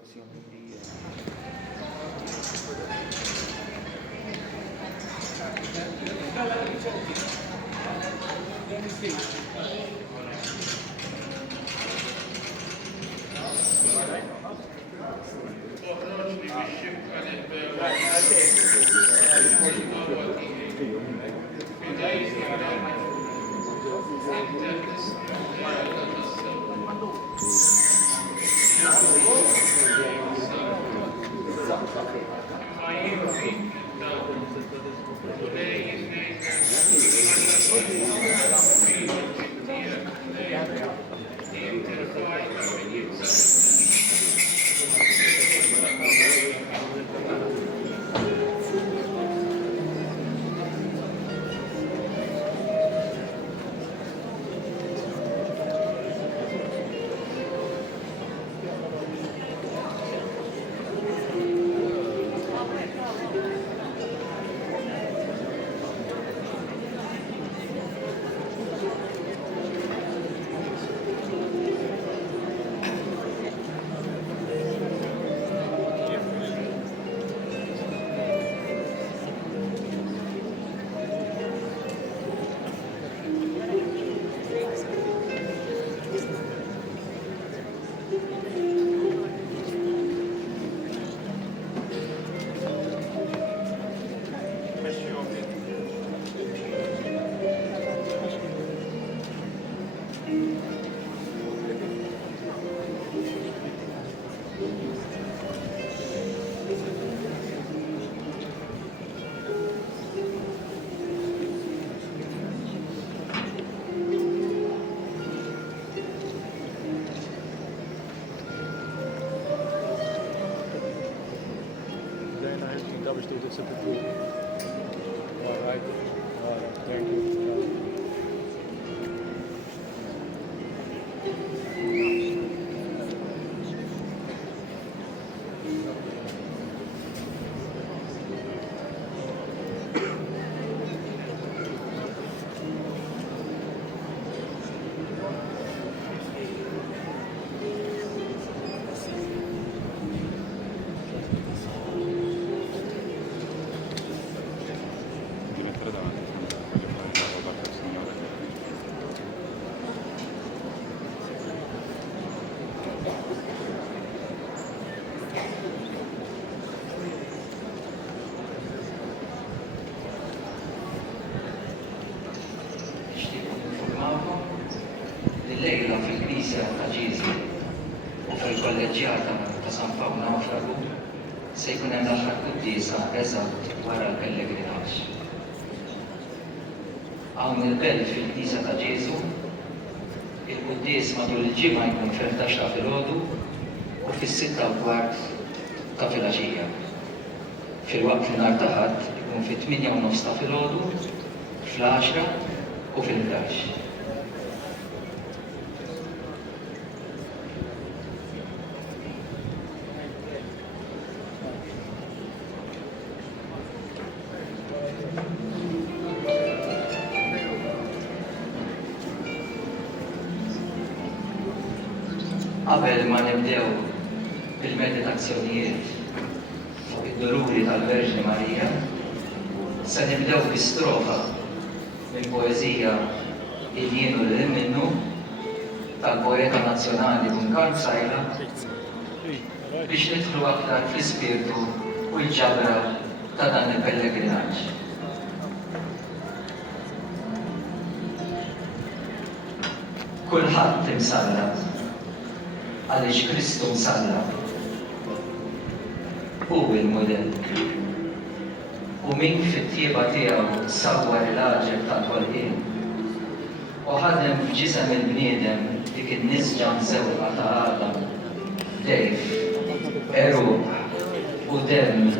porzioni di... glaube ich, steht jetzt so gut. All right. Thank you. Lejla fil-Knisja ta' Ġiżi u fil-kolleġjata ta' San Pawl Naufragu se jkun hemm l-aħħar qudiesa eżatt wara l-pellegrinaġġ. Hawn il-belt fil-Knisja ta' Ġesu, il-quddies matul il-ġimgħa jkun fil-11 ta' filgħodu u fis-6 ta' filgħaxija. Fil-waqt li nhar ta' Ħadd ikun fit-8 ta' filgħodu, fl-10 u fil-11. Qabel ma nibdew bil-meditazzjonijiet fuq id-dururi tal-Verġni Marija, se nibdew bi-strofa mill-poeżija Il-jienu li minnu tal-poeta nazzjonali Duncan Sajla biex nidħlu aktar fl-ispirtu u l-ġabra ta' dan il-pellegrinaġġ. Kulħadd imsalla għaliex Kristu msalla hu l-modell. U min fit-tieba tiegħu sawwar il-aġel tal-ħolqien u ħadem f'ġisem il-bniedem dik in-nisġa mżewqa ta' Adam, dejf, eruq u demm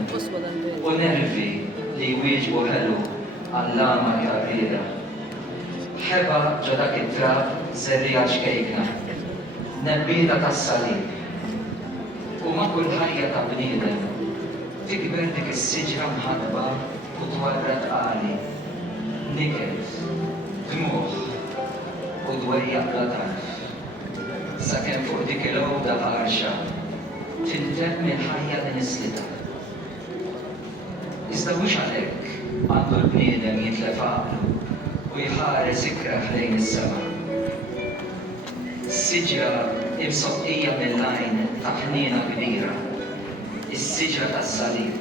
u nervi li jwieġbu ħelu għall-lama karriera. Ħeba ġo dak it-trab żerrija ċkejkna, nebbieta tas-salib u ma' kull ħajja ta' bniedem tikber dik is-siġra mħadba u twarret qali, niket, dmugħ u dwejjaq bla tarf. Sakemm fuq dik il-għowda ħarxa tintemm il-ħajja li nislita. Iżda mhux għalhekk għandu l-bniedem jitlef għaqlu u jħares ikraħ lejn is-sema. Siġra imsoqqija mill-għajn ta' ħniena kbira, is-siġra tas-salib.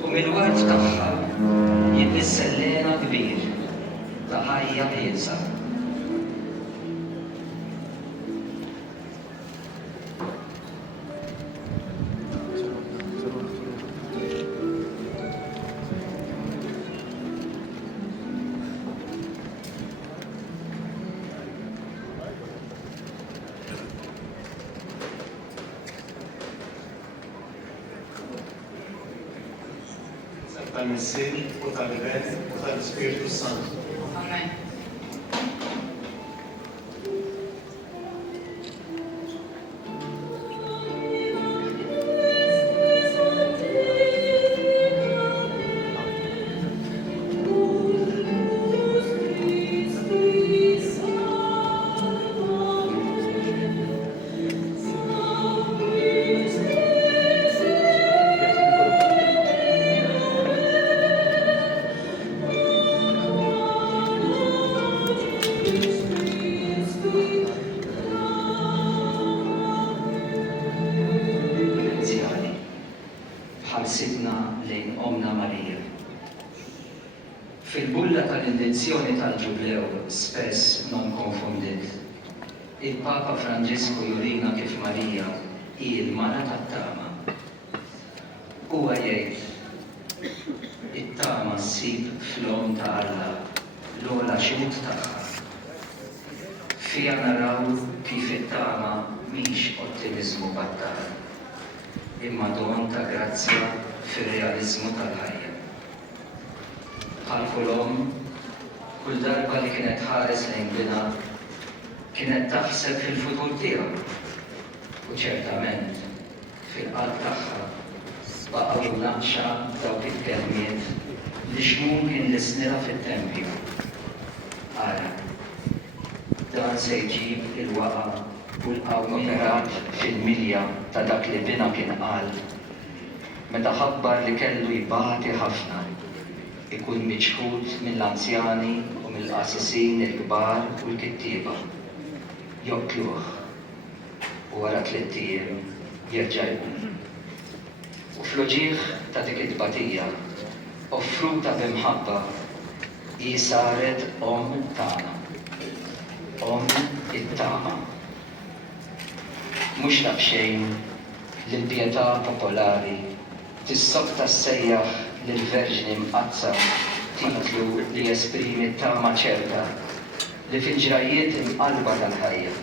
U mill-wart tagħha jitnissel lena kbir ta' ħajja ħielsa. Tal-Missir u tal-Ibn u tal-Ispirtu Santu. Amen. ħarsibna lejn Omna Marija. Fil-bulla tal-indenzjoni tal-ġublew spess non konfundit, il-Papa Franġisku jurina kif Marija hi l-mara tat-tama. Huwa jgħid it-tama ssib fl-om ta' Alla l-ogħla xut tagħha. Fija naraw kif it-tama mhix ottimizmu battal, imma don ta' grazzja fir-realizmu tal-ħajja. Bħal kulhom, kull darba li kienet ħares lejn bina, kienet taħseb fil-futur tiegħu. U ċertament, fil-qalb tagħha baqgħu naqxa dawk il-kelmiet li x'mumkien li snira fit-tempju. Ara, dan se jġib il-waqa' u l-qawmi operat fil-milja ta' dak li bina kien qal, meta ħabbar li kellu jibati ħafna, ikun miċħud mill-anzjani u mill-qassisin il-kbar u l-kittieba. Joqtluh u wara 3 ijiem jerġa' jqum. U fl-uġigħ ta' dik it-tbatija, offruta b'imħabba, hi saret Om tagħna, Om it-tama. Mhux naf xejn l-impjetà popolari tissokta ssejjaħ lill-Verġni mqazza titlu li esprimi t-tama ċerta li fil-ġrajiet imqalba tal-ħajja.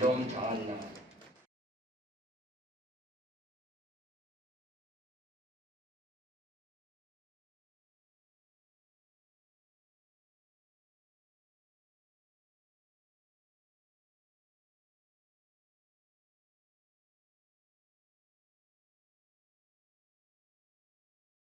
L-Om ta' Alla